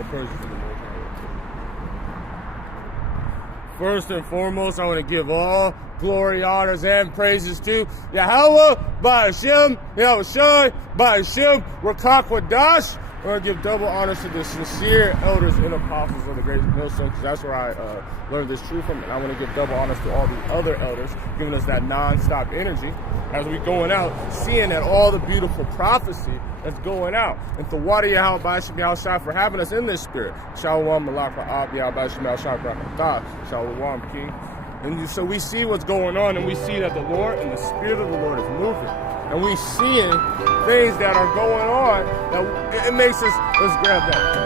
All praises to the Most High. First and foremost, I want to give all glory, honors, and praises to Yahweh, Ba'ashem, Yahushua, Ba'ashem, Rakak Wadash. I want to give double honors to the sincere elders and apostles of the Great Millstone, because that's where I learned this truth from. And I want to give double honors to all the other elders, giving us that non-stop energy as we going out, seeing that all the beautiful prophecy that's going out. And to Wadi Yahweh Ba'ashem Yahushua for having us in this spirit. Shalom, Malak Ra'ab, Yahweh Ba'ashem Yahushua, Brakatah, Shalom, King. And so we see what's going on, and we see that the Lord and the Spirit of the Lord is moving. And we seeing things that are going on that it makes us, let's grab that.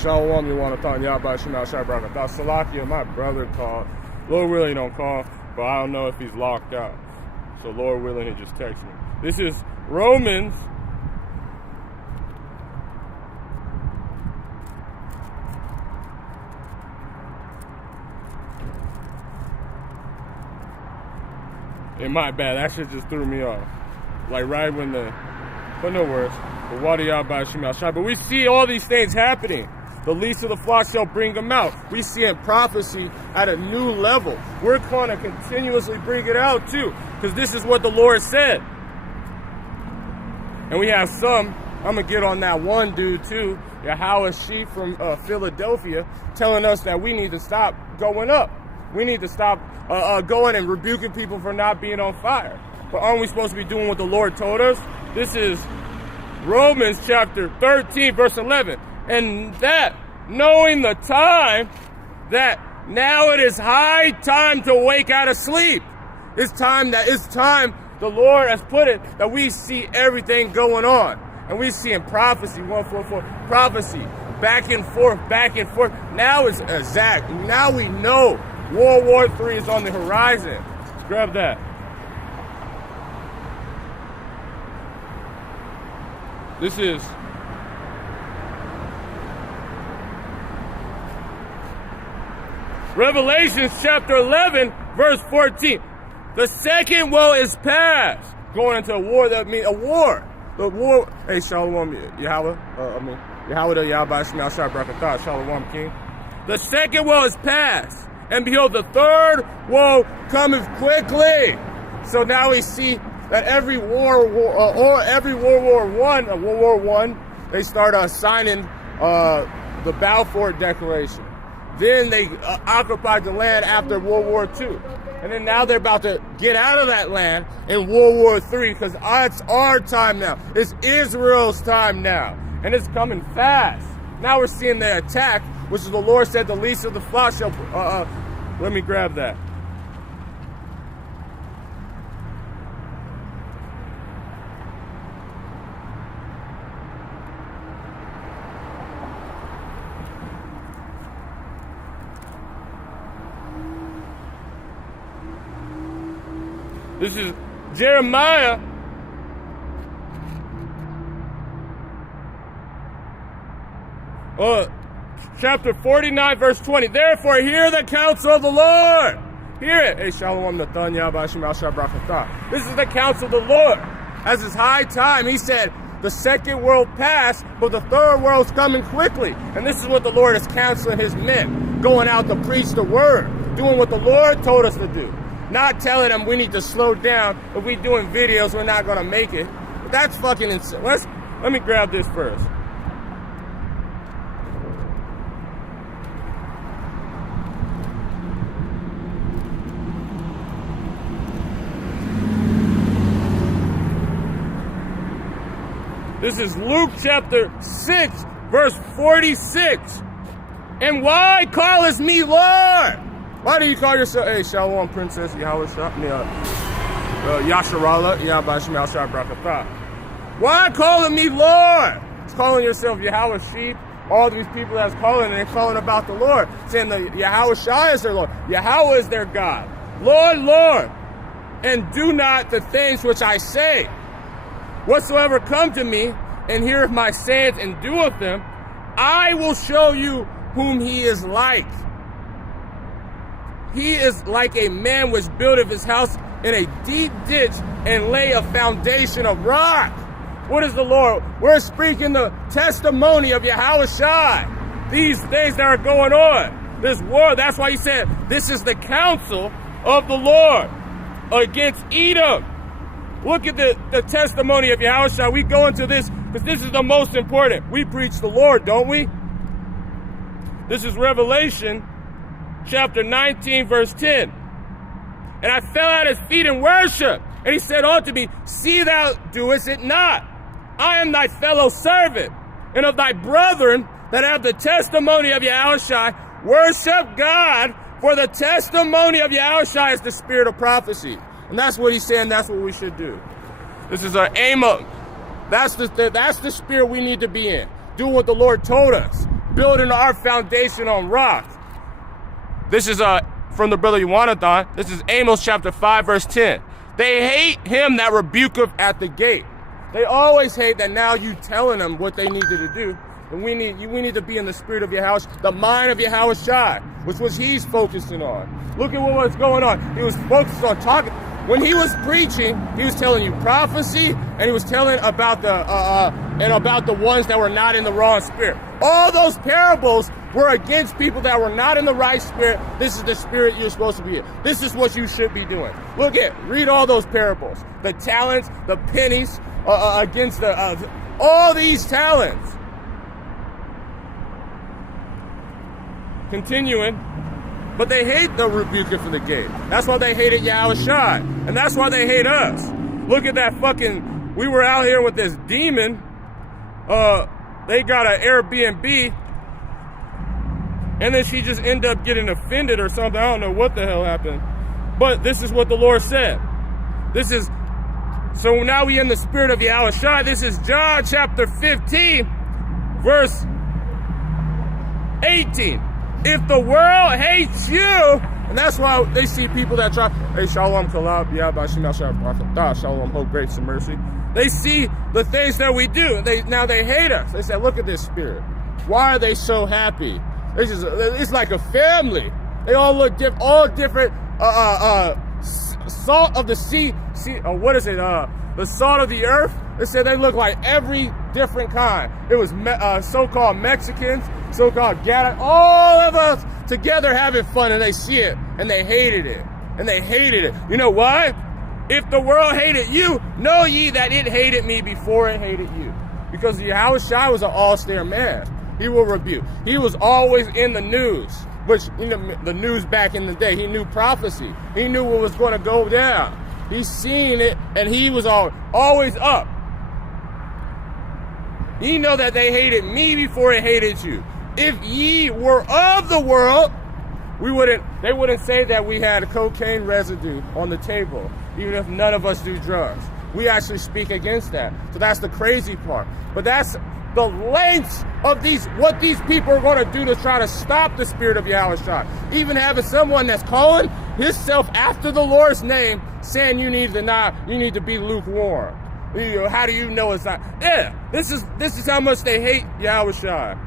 Shalom, you want to talk Yahweh Shema Shai Barakatah. Salakia, my brother called. Lord willing, don't call, but I don't know if he's locked out. So Lord willing, he just text me. This is Romans. And my bad, that shit just threw me off. Like right when but no words. But Wadi Yahweh Shema Shai. But we see all these things happening. The least of the flock shall bring them out. We see in prophecy at a new level. We're going to continuously bring it out too, because this is what the Lord said. And we have some, I'm going to get on that one dude too, Yahweh Sheep from Philadelphia, telling us that we need to stop going up. We need to stop going and rebuking people for not being on fire. But aren't we supposed to be doing what the Lord told us? This is Romans chapter 13, verse 11. And that, knowing the time, that now it is high time to wake out of sleep. It's time, the Lord has put it, that we see everything going on. And we see in prophecy, 144, prophecy, back and forth. Now it's exact. Now we know World War III is on the horizon. Let's grab that. This is Revelation chapter 11, verse 14. The second woe is past. Going into a war, that means a war. The war, hey, Shalom, Yahweh, Yahweh, Yahweh, Shema Shai Barakatah, Shalom, King. The second woe is past. And behold, the third woe cometh quickly. So now we see that every World War I, they start signing the Balfour Declaration. Then they occupied the land after World War II. And then now they're about to get out of that land in World War III, because it's our time now. It's Israel's time now. And it's coming fast. Now we're seeing the attack, which is the Lord said the least of the flock shall... let me grab that. This is Jeremiah chapter 49, verse 20. Therefore, hear the counsel of the Lord. Hear it. Hey, Shalom, Nathan, Yahweh, Shema Shai Barakatah. This is the counsel of the Lord. As it's high time, he said, the second world passed, but the third world's coming quickly. And this is what the Lord is counseling his men, going out to preach the word, doing what the Lord told us to do. Not telling them we need to slow down. If we doing videos, we're not going to make it. But that's fucking insane. Let me grab this first. This is Luke chapter 6, verse 46. And why callest me Lord? Why do you call yourself, hey, Shalom, Princess Yahweh, Yasharallah, Yahweh Shema Shai Barakatah. Why calling me Lord? It's calling yourself Yahweh Sheep. All these people that's calling, and they're calling about the Lord, saying the Yahweh Shai is their Lord. Yahweh is their God. Lord, Lord, and do not the things which I say. Whatsoever come to me, and heareth my sayings, and doeth them, I will show you whom he is like. he is like a man which buildeth his house in a deep ditch and lay a foundation of rock. What is the Lord? We're speaking the testimony of Yahushua. These things that are going on. This war, that's why he said, this is the counsel of the Lord against Edom. Look at the testimony of Yahushua. We go into this because this is the most important. We preach the Lord, don't we? This is Revelation chapter 19, verse 10. And I fell at his feet in worship. And he said unto me, see thou doest it not. I am thy fellow servant, and of thy brethren that have the testimony of Yahushua. Worship God, for the testimony of Yahushua is the spirit of prophecy. And that's what he's saying, that's what we should do. This is our aim up. That's the spirit we need to be in. Do what the Lord told us. Building our foundation on rock. This is from the brother Yuanathon. This is Amos chapter 5, verse 10. They hate him that rebuketh at the gate. They always hate that now you telling them what they needed to do. And we need to be in the spirit of Yahushua, the mind of Yahushua, which was he's focusing on. Look at what was going on. He was focused on talking. When he was preaching, he was telling you prophecy, and he was telling about the ones that were not in the wrong spirit. All those parables were against people that were not in the right spirit. This is the spirit you're supposed to be in. This is what you should be doing. Read all those parables. The talents, the pennies, against all these talents. Continuing. But they hate the rebuker for the gate. That's why they hated Yahushua. And that's why they hate us. Look at that fucking... We were out here with this demon. They got an Airbnb. And then she just ended up getting offended or something. I don't know what the hell happened. But this is what the Lord said. This is... So now we in the spirit of Yahushua. This is John chapter 15, verse 18. If the world hates you, and that's why they see people that try, hey, Shalom Kalab, Shalom, hope, grace, and mercy. They see the things that we do. Now they hate us. They say, look at this spirit. Why are they so happy? It's like a family. They all look different, all different, salt of the sea, what is it? The salt of the earth. They said they look like every different kind. It was so-called Mexicans, so-called Gata, all of us together having fun, and they see it, and they hated it, and they hated it. You know why? If the world hated you, know ye that it hated me before it hated you. Because Yahushua was an austere man. He will rebuke. He was always in the news, which, you know, the news back in the day, he knew prophecy. He knew what was going to go down. He's seen it, and he was always up. Ye know that they hated me before it hated you. If ye were of the world, they wouldn't say that we had a cocaine residue on the table, even if none of us do drugs. We actually speak against that. So that's the crazy part. But that's the lengths of what these people are going to do to try to stop the spirit of Yahushua. Even having someone that's calling himself after the Lord's name, saying you need to be lukewarm. How do you know it's not? Yeah, this is how much they hate Yahushua.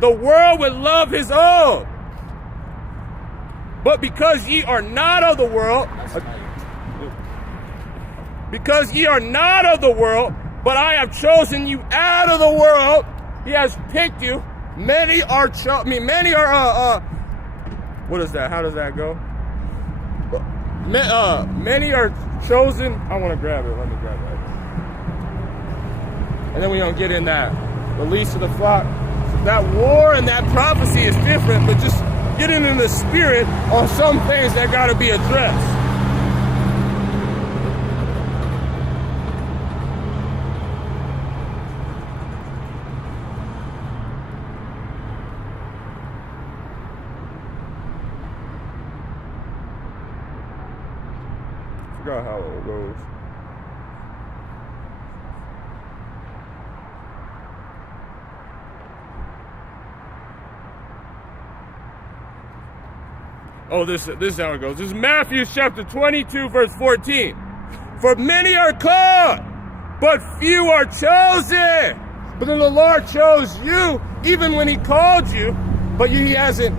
The world would love his own. But because ye are not of the world, but I have chosen you out of the world, he has picked you. Many are what is that? How does that go? Many are chosen. I want to grab it. Let me grab it. And then we don't get in that release of the flock. That war and that prophecy is different, but just getting in the spirit on some things that got to be addressed. Forgot how it goes. Oh, this is how it goes. This is Matthew chapter 22, verse 14. For many are called, but few are chosen. But then the Lord chose you, even when he called you, but he hasn't.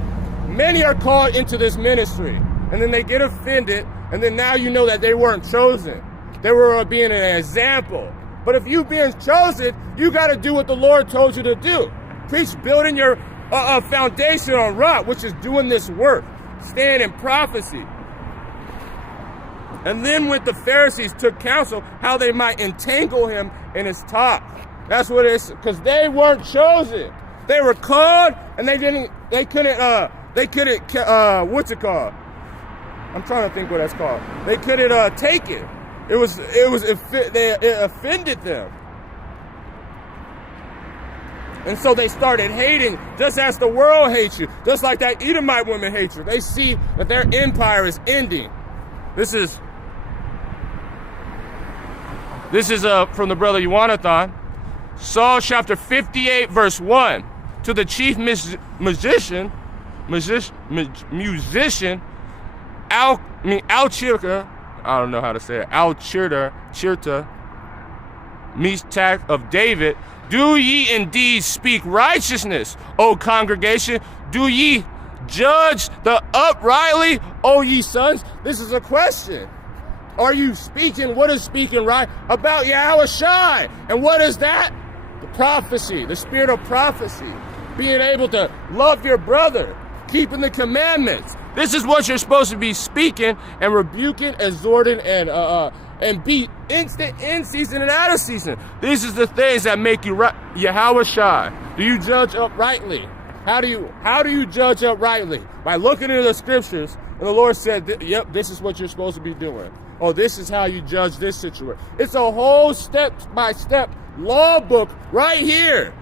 Many are called into this ministry. and then they get offended, and then now you know that they weren't chosen. They were being an example. But if you being chosen, you got to do what the Lord told you to do. Preach building your foundation on rock, which is doing this work, staying in prophecy. And then when the Pharisees took counsel, how they might entangle him in his talk. That's what it's, because they weren't chosen. They were called, and they couldn't, what's it called? I'm trying to think what that's called. They couldn't take it. It offended them. And so they started hating, just as the world hates you, just like that Edomite woman hates you. They see that their empire is ending. This is from the brother Jonathan. Psalm chapter 58, verse 1. To the chief musician, Al-Chirta, I don't know how to say it, Al-Chirta, Mishtak of David, do ye indeed speak righteousness, O congregation? Do ye judge the uprightly, O ye sons? This is a question. Are you speaking, what is speaking right about Yahushua? And what is that? The prophecy, the spirit of prophecy. Being able to love your brother, keeping the commandments. This is what you're supposed to be speaking and rebuking, exhorting, and be instant in season and out of season. These are the things that make you right. Yahushua. Do you judge uprightly? How do you judge uprightly? By looking into the scriptures, and the Lord said, yep, this is what you're supposed to be doing. Oh, this is how you judge this situation. It's a whole step-by-step law book right here.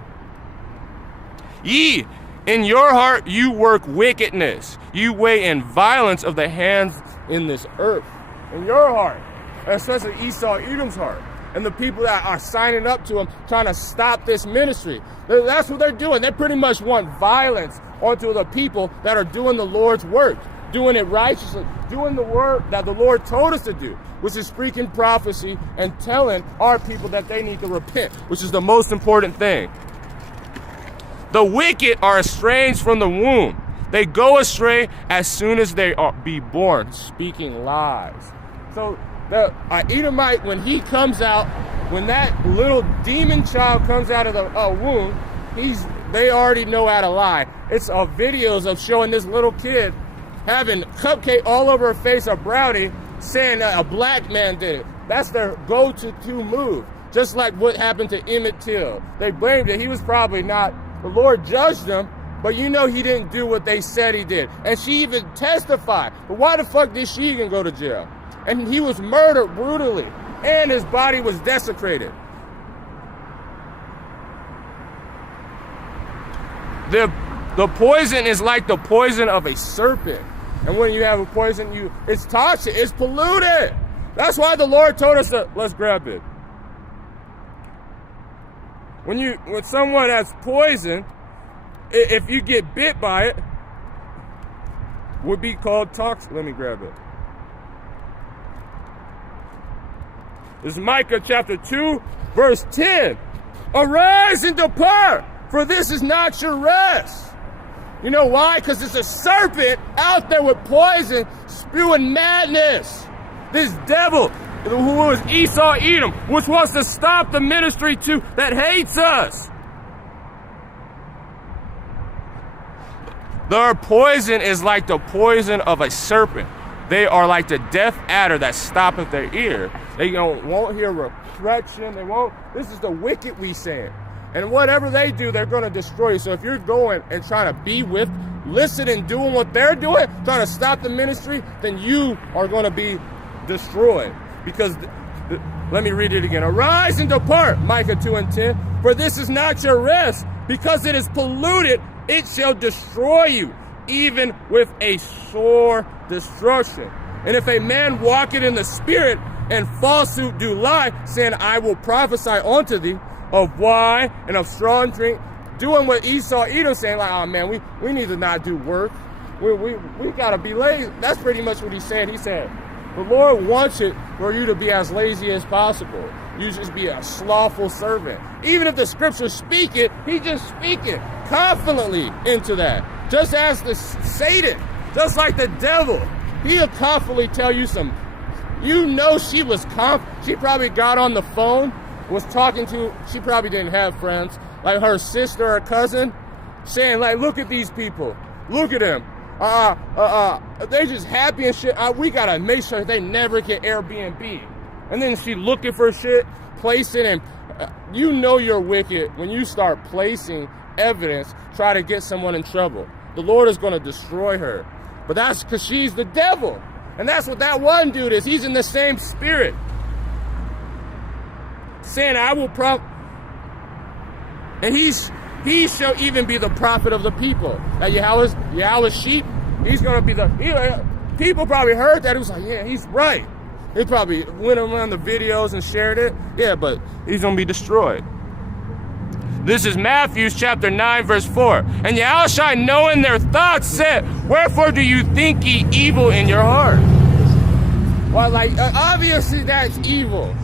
Ye, in your heart you work wickedness. You weigh in violence of the hands in this earth. In your heart, especially Esau, Edom's heart, and the people that are signing up to him, trying to stop this ministry. That's what they're doing. They pretty much want violence onto the people that are doing the Lord's work, doing it righteously, doing the work that the Lord told us to do, which is speaking prophecy and telling our people that they need to repent, which is the most important thing. The wicked are estranged from the womb. They go astray as soon as they are be born, speaking lies. So the Edomite, when he comes out, when that little demon child comes out of the womb, they already know how to lie. It's videos of showing this little kid having cupcake all over her face, a brownie, saying that a black man did it. That's their go-to move. Just like what happened to Emmett Till. They blamed it. He was probably not. The Lord judged him, but you know he didn't do what they said he did. And she even testified. But why the fuck did she even go to jail? And he was murdered brutally, and his body was desecrated. The poison is like the poison of a serpent. And when you have a poison, it's toxic, it's polluted. That's why the Lord told us to, let's grab it. When someone has poison, if you get bit by it, would be called toxic. Let me grab it. This is Micah chapter 2, verse 10. Arise and depart, for this is not your rest. You know why? Because there's a serpent out there with poison, spewing madness. This devil, who is Esau Edom, which wants to stop the ministry too, that hates us. Their poison is like the poison of a serpent. They are like the deaf adder that stoppeth their ear. They won't hear reproach. They won't. This is the wicked we saying. And whatever they do, they're going to destroy you. So if you're going and trying to be with, listen and doing what they're doing, trying to stop the ministry, then you are going to be destroyed. Because, let me read it again. Arise and depart, Micah 2:10. For this is not your rest. Because it is polluted, it shall destroy you, even with a sore destruction. And if a man walketh in the spirit, and falsehood do lie, saying, I will prophesy unto thee of wine and of strong drink, doing what Esau Edom saying, like, oh man, we need to not do work. We gotta be lazy. That's pretty much what he said. He said, the Lord wants it for you to be as lazy as possible. You just be a slothful servant. Even if the scriptures speak it, he just speak it confidently into that. Just as Satan, just like the devil, he'll confidently tell you some. You know she was she probably got on the phone, was talking to, she probably didn't have friends, like her sister or cousin, saying like, look at these people. Look at them. They just happy and shit. We gotta make sure they never get Airbnb. And then she looking for shit, placing, and you know you're wicked when you start placing evidence, try to get someone in trouble. The Lord is gonna destroy her. But that's because she's the devil. And that's what that one dude is. He's in the same spirit. Saying, I will and he shall even be the prophet of the people. Now Yahweh's sheep, he's going to be people probably heard that. It was like, yeah, he's right. They probably went around the videos and shared it. Yeah, but he's going to be destroyed. This is Matthew chapter 9, verse 4. And Yahushua, knowing their thoughts, said, wherefore do you think ye evil in your heart? Well, like, obviously that's evil.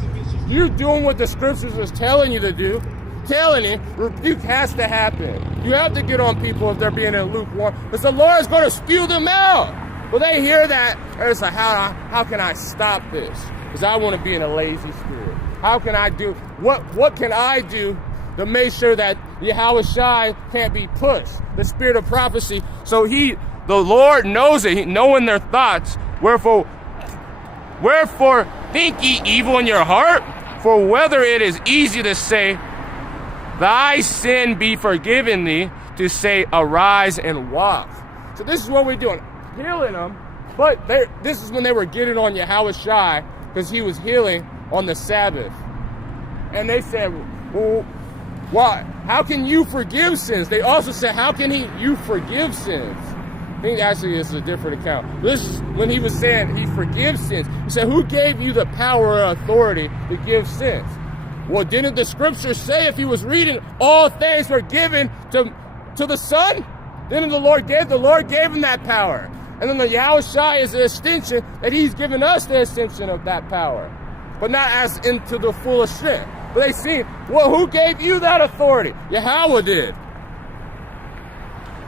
You're doing what the scriptures is telling you to do. Telling you, rebuke has to happen. You have to get on people if they're being in lukewarm, because the Lord is going to spew them out. Well, they hear that, and it's like, how can I stop this? Because I want to be in a lazy spirit. How can I do, what can I do to make sure that Yahushua can't be pushed? The spirit of prophecy. So the Lord knows it, knowing their thoughts. Wherefore think ye evil in your heart? For whether it is easy to say, thy sin be forgiven thee, to say, arise and walk. So this is what we're doing, healing them. But this is when they were getting on Yahushua, because he was healing on the Sabbath. And they said, well, why? How can you forgive sins? They also said, how can you forgive sins? I think actually this is a different account. This is when he was saying he forgives sins. He said, who gave you the power or authority to give sins? Well, didn't the scripture say, if he was reading, all things were given to the Son? Didn't the Lord gave him that power? And then the Yahushua is the extension that he's given us the extension of that power. But not as into the full extent. But they see, well, who gave you that authority? Yahweh did.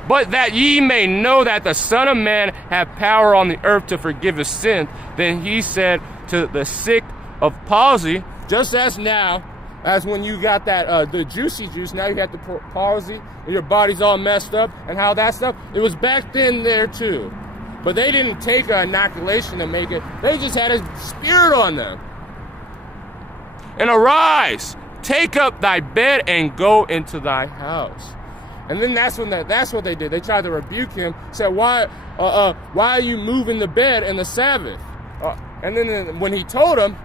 But that ye may know that the Son of Man hath power on the earth to forgive his sins, then he said to the sick of palsy, just as now, as when you got that the juicy juice, now you got the palsy, and your body's all messed up, and how that stuff, it was back then there too. But they didn't take an inoculation to make it. They just had a spirit on them. And arise, take up thy bed, and go into thy house. And then that's what they did. They tried to rebuke him. Said, why are you moving the bed in the Sabbath? And then when he told them,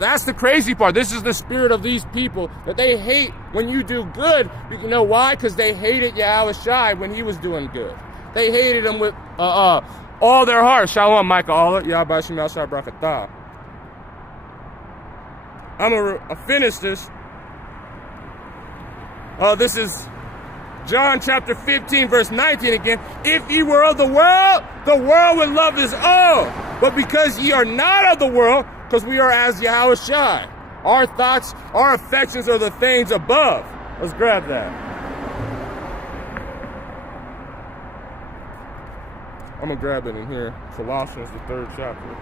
that's the crazy part. This is the spirit of these people, that they hate when you do good. You know why? Because they hated Yahushua when he was doing good. They hated him with all their heart. Shalom, Michael Allah. Yahweh Shem Yahshua Barakatah. I'm going to finish this. This is John chapter 15, verse 19 again. If ye were of the world would love his own. But because ye are not of the world, because we are as Yahushua, our thoughts, our affections are the things above. Let's grab that. I'm going to grab it in here. Colossians, the 3rd chapter.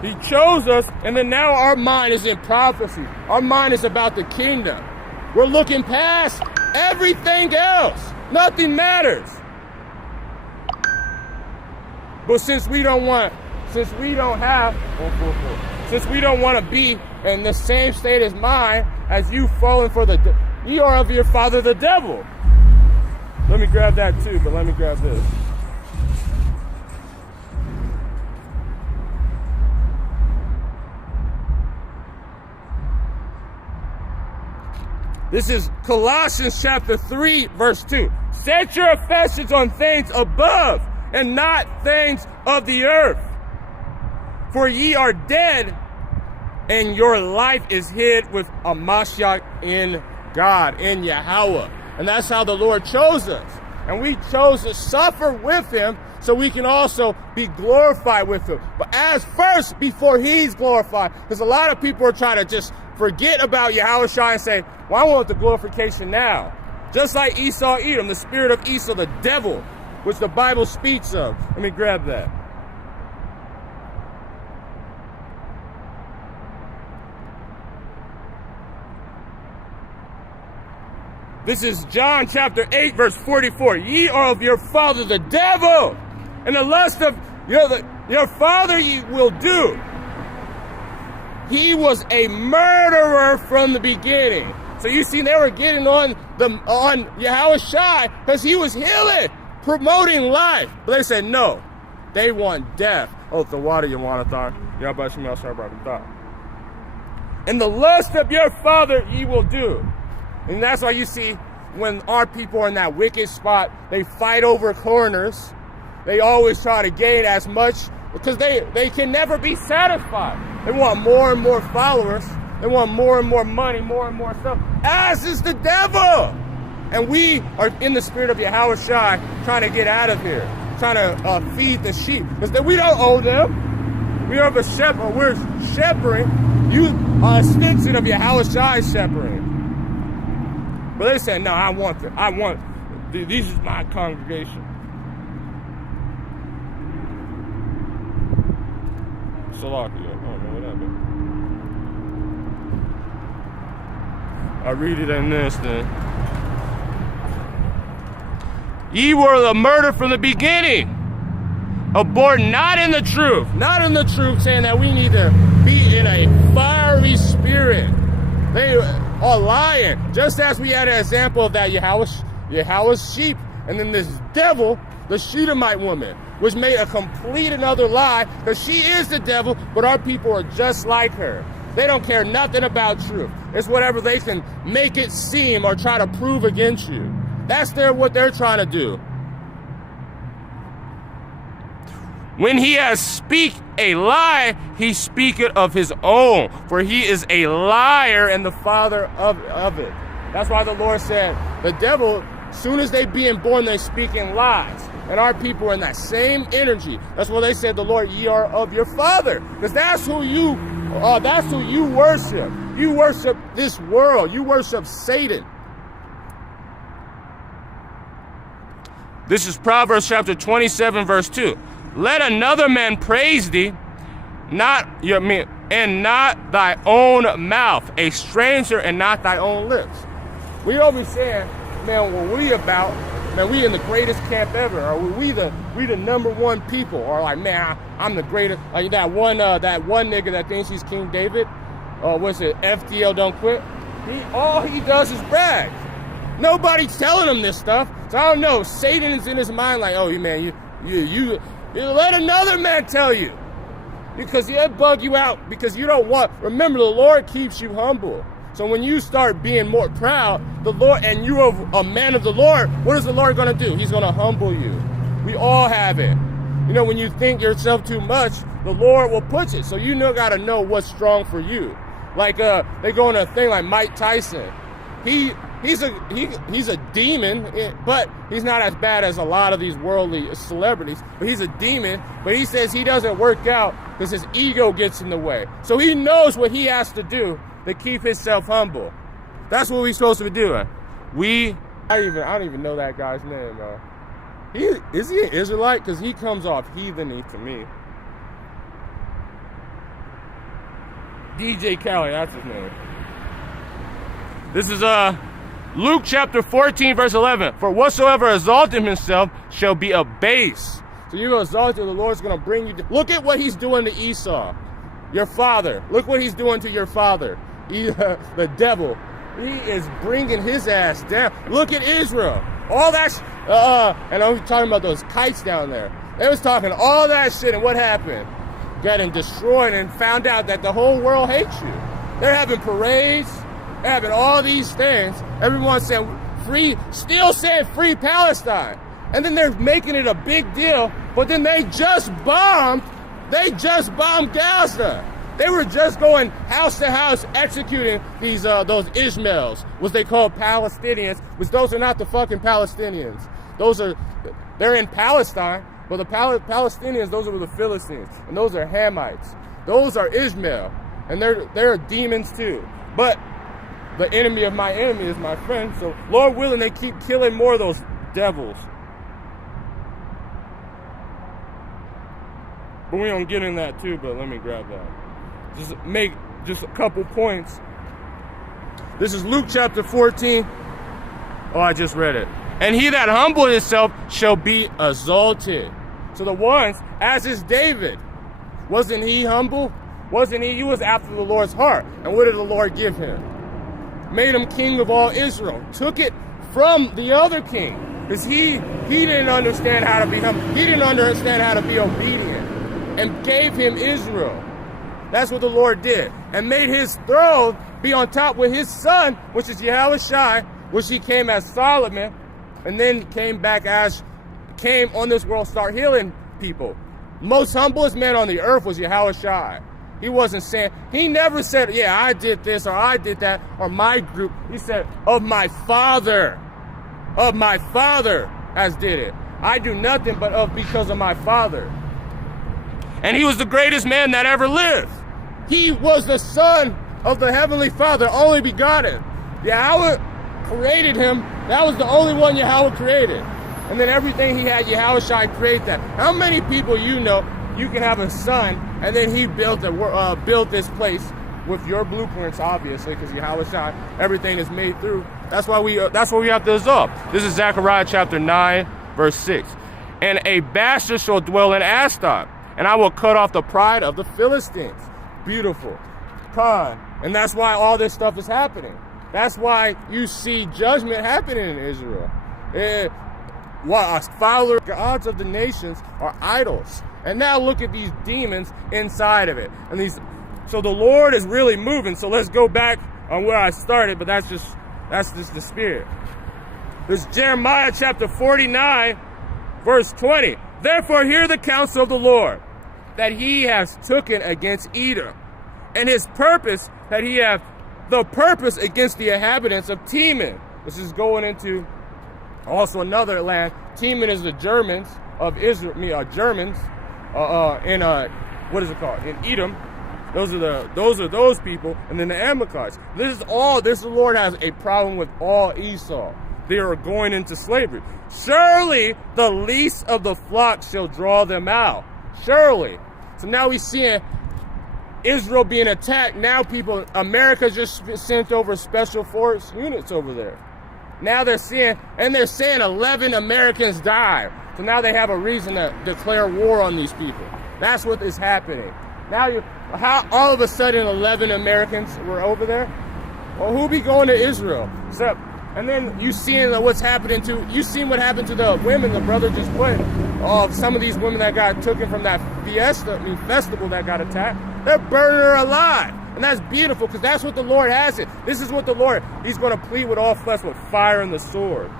He chose us, and then now our mind is in prophecy. Our mind is about the kingdom. We're looking past everything else. Nothing matters. But since we don't want to be in the same state as mine, as you falling for you are of your father the devil. Let me grab that too, but let me grab this. This is Colossians chapter 3, verse 2. Set your affections on things above and not things of the earth. For ye are dead, and your life is hid with a Mashiach in God, in Yahweh. And that's how the Lord chose us. And we chose to suffer with him so we can also be glorified with him. But as first, before he's glorified, because a lot of people are trying to just forget about Yahushua and say, well, I want the glorification now. Just like Esau Edom, the spirit of Esau, the devil, which the Bible speaks of. Let me grab that. This is John chapter 8, verse 44. Ye are of your father the devil, and the lust of your father ye will do. He was a murderer from the beginning. So you see, they were getting on Yahushua because he was healing, promoting life. But they said no. They want death. Oh, the water you want to thought. And the lust of your father ye will do. And that's why you see when our people are in that wicked spot, they fight over corners. They always try to gain as much because they can never be satisfied. They want more and more followers. They want more and more money, more and more stuff. As is the devil. And we are in the spirit of Yahushua trying to get out of here, trying to feed the sheep. Because we don't own them. We are the shepherd. We're shepherding. You are a extension of Yahushua's shepherding. But they said, no, I want this is my congregation. Salakia. I don't know what that means. I read it in this then. Ye were the murder from the beginning. Abhorred not in the truth. Not in the truth, saying that we need to be in a fiery spirit. They are lying. Just as we had an example of that Yahweh's sheep, and then this devil, the Shedemite woman, which made a complete another lie, because she is the devil, but our people are just like her. They don't care nothing about truth. It's whatever they can make it seem or try to prove against you. That's what they're trying to do. When he has speak a lie, he speaketh of his own, for he is a liar and the father of it. That's why the Lord said, the devil, soon as they being born, they speaking lies. And our people are in that same energy. That's why they said, the Lord, ye are of your father. Because that's who you worship. You worship this world. You worship Satan. This is Proverbs chapter 27, verse 2. Let another man praise thee, and not thy own mouth, a stranger and not thy own lips. We always saying, man, what we about? Man, we in the greatest camp ever. Or we the number one people. Or like, man, I'm the greatest. Like that one nigga that thinks he's King David. What's it? FDL don't quit. All he does is brag. Nobody's telling him this stuff. So I don't know. Satan is in his mind like, oh, man, you let another man tell you. Because he'll bug you out because you don't want. Remember, the Lord keeps you humble. So when you start being more proud, the Lord, and you are a man of the Lord, what is the Lord going to do? He's going to humble you. We all have it. You know, when you think yourself too much, the Lord will push it. So you got to know what's strong for you. Like they go on a thing like Mike Tyson. He's a demon, but he's not as bad as a lot of these worldly celebrities. But he's a demon. But he says he doesn't work out because his ego gets in the way. So he knows what he has to do to keep himself humble. That's what we're supposed to be doing. I don't even know that guy's name, though. Is he an Israelite? Because he comes off heatheny to me. DJ Khaled, that's his name. This is Luke chapter 14, verse 11. For whatsoever exalteth himself shall be abased. So you're going to exalt you, the Lord's going to bring you. Look at what he's doing to Esau, your father. Look what he's doing to your father. The devil. He is bringing his ass down. Look at Israel. All that and I'm talking about those kites down there. They was talking all that shit, and what happened? Getting destroyed, and found out that the whole world hates you. They're having parades. They're having all these things. Everyone's saying still saying free Palestine. And then they're making it a big deal, but then they just bombed Gaza. They were just going house to house executing those Ishmaels, what they call Palestinians, which those are not the fucking Palestinians. They're in Palestine, but the Palestinians, those are the Philistines, and those are Hamites. Those are Ishmael, and they're demons too. But the enemy of my enemy is my friend, so Lord willing, they keep killing more of those devils. But we don't get in that too, but let me grab that. Just make just a couple points. This is Luke chapter 14, Oh, I just read it. And he that humbled himself shall be exalted. So the ones, as is David, wasn't he humble? Wasn't he? He was after the Lord's heart. And what did the Lord give him? Made him king of all Israel. Took it from the other king. Because he didn't understand how to be humble. He didn't understand how to be obedient. And gave him Israel. That's what the Lord did. And made his throne be on top with his son, which is Yahushua, which he came as Solomon. And then came on this world, start healing people. Most humblest man on the earth was Yahushua. He never said, yeah, I did this or I did that or my group. He said, of my father has did it. I do nothing but because of my father. And he was the greatest man that ever lived. He was the son of the heavenly Father, only begotten. Yahweh created him. That was the only one Yahweh created. And then everything he had, Yahushua created that. How many people you know you can have a son and then he built this place with your blueprints, obviously, because Yahushua, everything is made through. That's why we have to resolve. This is Zechariah chapter 9, verse 6. And a bastard shall dwell in Ashdod, and I will cut off the pride of the Philistines. Beautiful. And that's why all this stuff is happening. That's why you see judgment happening in Israel. Follower gods of the nations are idols. And now look at these demons inside of it. So the Lord is really moving. So let's go back on where I started, but that's just the spirit. This is Jeremiah chapter 49, verse 20. Therefore hear the counsel of the Lord, that he has taken against Edom, and his purpose that he hath the purpose against the inhabitants of Teman. This is going into also another land. Teman is the Germans of Israel, Germans in what is it called? In Edom. Those are those people, and then the Amalekites. This the Lord has a problem with all Esau. They are going into slavery. Surely the least of the flock shall draw them out. Surely. So now we see Israel being attacked. Now America just sent over special force units over there. Now they're saying 11 Americans died. So now they have a reason to declare war on these people. That's what is happening. Now how all of a sudden 11 Americans were over there? Well, who be going to Israel? And then you seen what happened to the women the brother just put. Some of these women that got taken from that festival that got attacked. They're burning her alive. And that's beautiful because that's what the Lord has it. This is what the Lord, he's going to plead with all flesh with fire and the sword.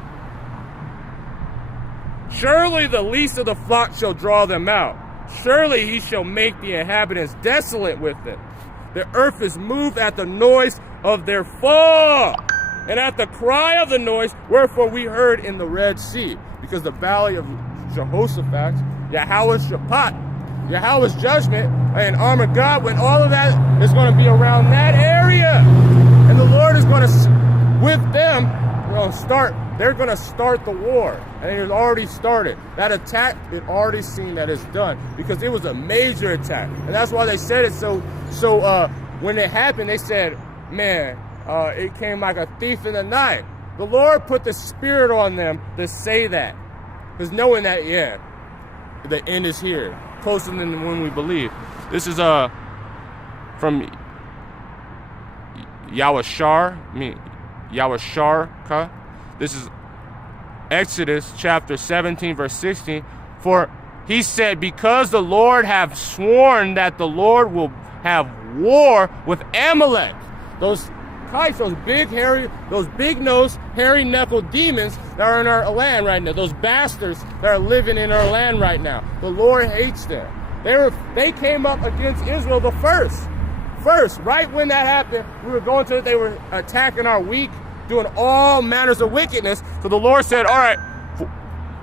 Surely the least of the flock shall draw them out. Surely he shall make the inhabitants desolate with it. The earth is moved at the noise of their fall, and at the cry of the noise, wherefore we heard in the Red Sea. Because the valley of Jehoshaphat, Yahweh's Shaphat, Yahweh's judgment, and arm of God, when all of that is going to be around that area. And the Lord is going to, with them, they're going to start the war. And it has already started. That attack, it already seen that it's done. Because it was a major attack. And that's why they said it so when it happened, they said, man, it came like a thief in the night. The Lord put the spirit on them to say that. Because knowing that, the end is here. Closer than when we believe. This is from Yahusharka. This is Exodus chapter 17, verse 16. For he said, because the Lord have sworn that the Lord will have war with Amalek. Those big-nosed, hairy-knuckled demons that are in our land right now. Those bastards that are living in our land right now. The Lord hates them. They came up against Israel the first. Right when that happened, they were attacking our weak, doing all manners of wickedness. So the Lord said, all right,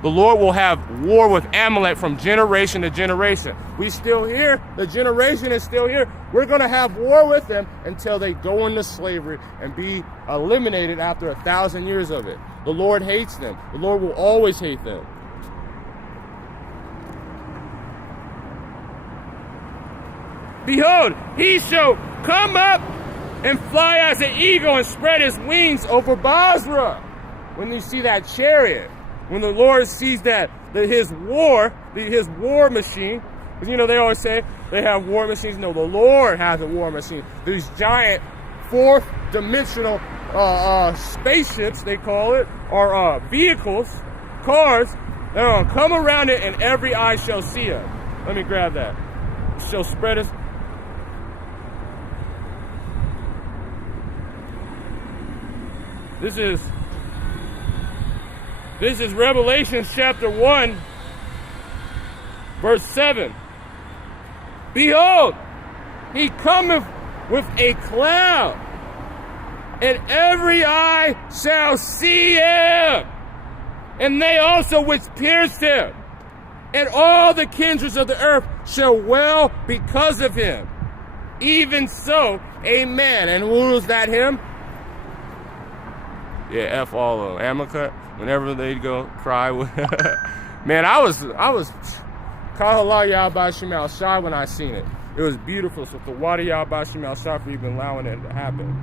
the Lord will have war with Amalek from generation to generation. We still here. The generation is still here. We're going to have war with them until they go into slavery and be eliminated after 1,000 years of it. The Lord hates them. The Lord will always hate them. Behold, he shall come up and fly as an eagle and spread his wings over Basra. when you see that chariot, when the Lord sees that his war machine, because they always say they have war machines. No, the Lord has a war machine. These giant fourth dimensional spaceships, they call it, or vehicles, cars, they're gonna come around it and every eye shall see it. Let me grab that. It shall spread us. This is Revelation chapter 1, verse 7. Behold, he cometh with a cloud, and every eye shall see him, and they also which pierced him, and all the kindreds of the earth shall wail because of him. Even so, amen. And who was that him? Yeah, F all of them. Amacut, whenever they go cry. Man, I was Kahala Yahbashim al-Shai when I seen it. It was beautiful. So the Wadi Yahbashim al-Shai for even allowing it to happen.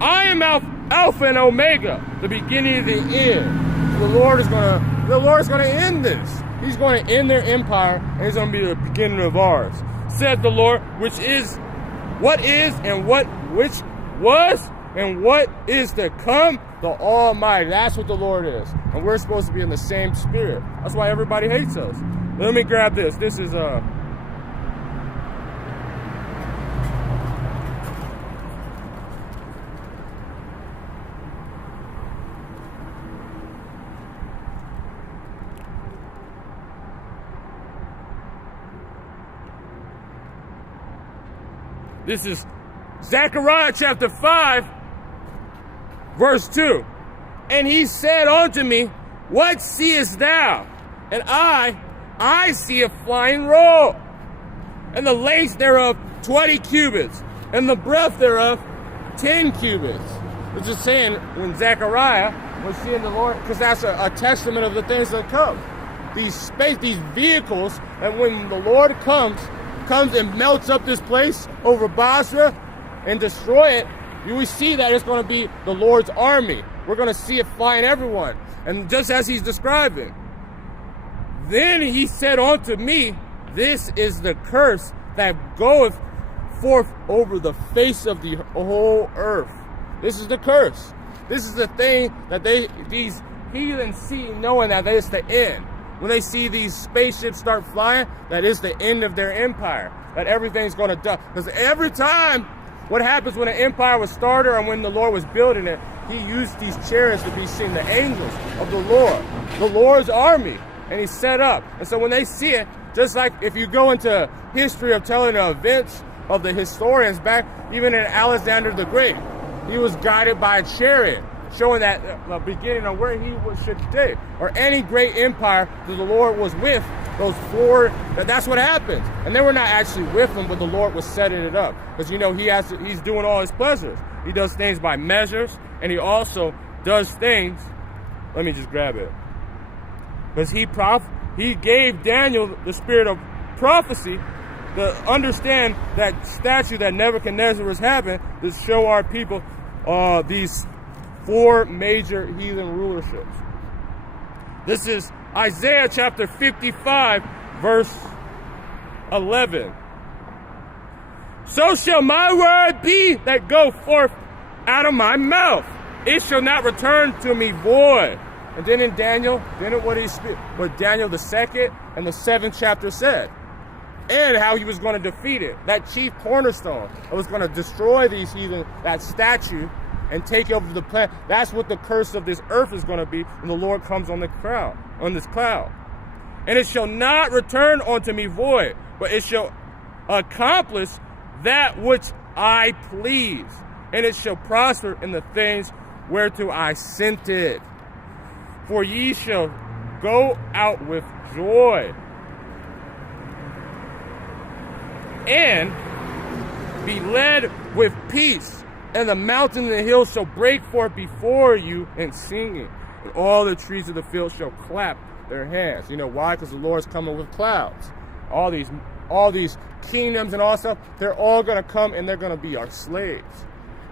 I am Alpha and Omega, the beginning and the end. So the Lord is gonna end this. He's going to end their empire, and it's going to be the beginning of ours. Said the Lord, which is, what is, and which was, and what is to come, the Almighty. That's what the Lord is. And we're supposed to be in the same spirit. That's why everybody hates us. Let me grab this. This is This is Zechariah chapter 5, verse 2. And he said unto me, what seest thou? And I see a flying roll, and the length thereof 20 cubits, and the breadth thereof 10 cubits. It's just saying when Zechariah was seeing the Lord, because that's a testament of the things that come. These vehicles, and when the Lord comes and melts up this place over Basra and destroy it, we see that it's going to be the Lord's army. We're going to see it flying everyone. And just as he's describing, then he said unto me, this is the curse that goeth forth over the face of the whole earth. This is the curse. This is the thing that these heathens see, knowing that it's the end. When they see these spaceships start flying, that is the end of their empire. That everything's going to die. Because every time, what happens when an empire was started or when the Lord was building it, he used these chariots to be seen, the angels of the Lord's army. And he set up. And so when they see it, just like if you go into history of telling the events of the historians back, even in Alexander the Great, he was guided by a chariot, showing that the beginning of where he should take. Or any great empire that the Lord was with, those four, that's what happens. And they were not actually with him, but the Lord was setting it up. Because he's doing all his pleasures. He does things by measures, and he also does things, let me just grab it. Because he gave Daniel the spirit of prophecy to understand that statue that Nebuchadnezzar was having, to show our people these four major heathen rulerships. This is Isaiah chapter 55, verse 11. So shall my word be that go forth out of my mouth. It shall not return to me void. And then in Daniel, what Daniel the 2nd and the 7th chapter said. And how he was going to defeat it. That chief cornerstone that was going to destroy these heathen, that statue, and take over the planet. That's what the curse of this earth is going to be when the Lord comes on this cloud. And it shall not return unto me void, but it shall accomplish that which I please. And it shall prosper in the things whereto I sent it. For ye shall go out with joy, and be led with peace, and the mountain and the hills shall break forth before you in singing, and all the trees of the field shall clap their hands. You know why? Because the Lord's coming with clouds. All these kingdoms and all stuff, they're all going to come and they're going to be our slaves.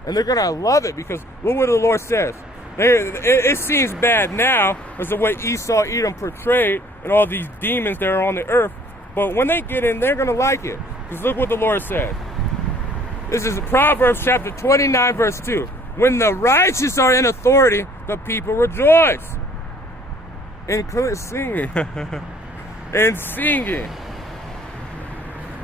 And they're going to love it because look what the Lord says. It seems bad now as the way Esau, Edom portrayed and all these demons that are on the earth. But when they get in, they're going to like it. Because look what the Lord said. This is Proverbs chapter 29, verse 2. When the righteous are in authority, the people rejoice. And singing. And singing.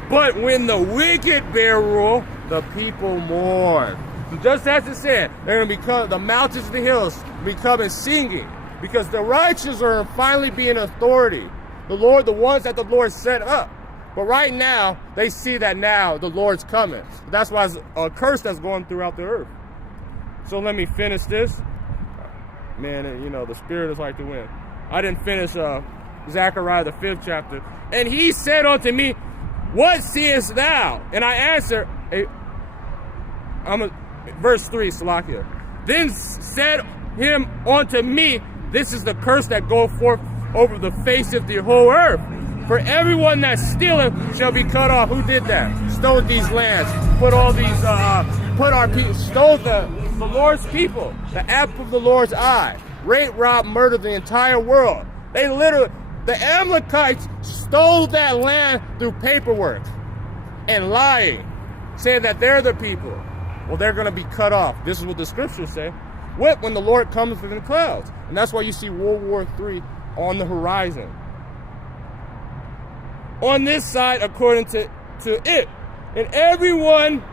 But when the wicked bear rule, the people mourn. Just as it said, they're going to become, the mountains and the hills becoming singing. Because the righteous are finally being authority. The Lord, the ones that the Lord set up. But right now, they see that now the Lord's coming. That's why it's a curse that's going throughout the earth. So let me finish this. Man, you know, the Spirit is like to win. I didn't finish Zechariah, the 5th chapter. And he said unto me, what seest thou? And I answered, verse 3, Salakia. Then said him unto me, this is the curse that goeth forth over the face of the whole earth. For everyone that stealeth shall be cut off. Who did that? Stole these lands. Put all these, put our people, stole the Lord's people. The apple of the Lord's eye. Rape, rob, murder the entire world. They literally, the Amalekites stole that land through paperwork and lying, saying that they're the people. Well, they're going to be cut off. This is what the scriptures say. When the Lord comes in the clouds. And that's why you see World War III on the horizon. On this side, according to it. And everyone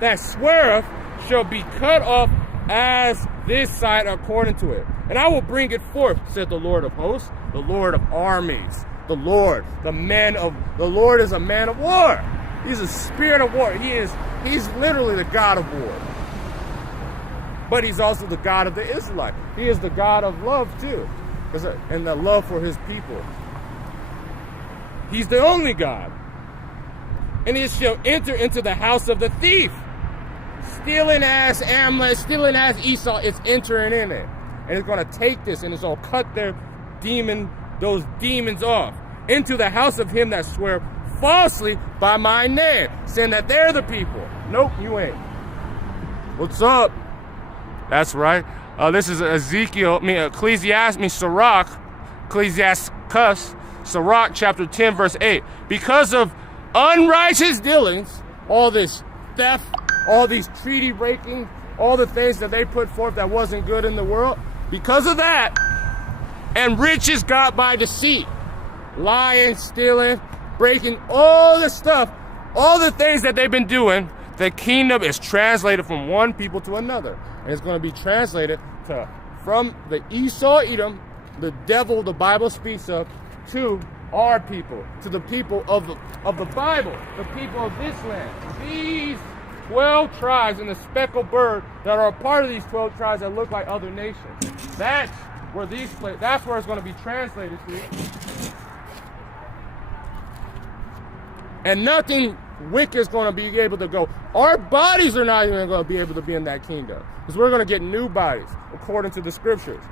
that sweareth shall be cut off as this side according to it. And I will bring it forth, said the Lord of hosts, the Lord of armies, the Lord is a man of war. He's a spirit of war. He's literally the God of war. But he's also the God of the Israelites. He is the God of love too. And the love for his people. He's the only God. And he shall enter into the house of the thief. Stealing as Amalek, stealing as Esau, it's entering in it. And it's going to take this and it's going to cut those demons off. Into the house of him that swear falsely by my name. Saying that they're the people. Nope, you ain't. What's up? That's right. This is Ecclesiasticus, Sirach chapter 10, verse 8. Because of unrighteous dealings, all this theft, all these treaty breaking, all the things that they put forth that wasn't good in the world, because of that, and riches got by deceit, lying, stealing, breaking, all the stuff, all the things that they've been doing, the kingdom is translated from one people to another. And it's going to be translated from the Esau, Edom, the devil the Bible speaks of, to our people, to the people of the Bible, the people of this land. These 12 tribes and the speckled bird that are a part of these 12 tribes that look like other nations. That's where that's where it's going to be translated to. And nothing wicked is going to be able to go. Our bodies are not even going to be able to be in that kingdom. Because we're going to get new bodies, according to the scriptures.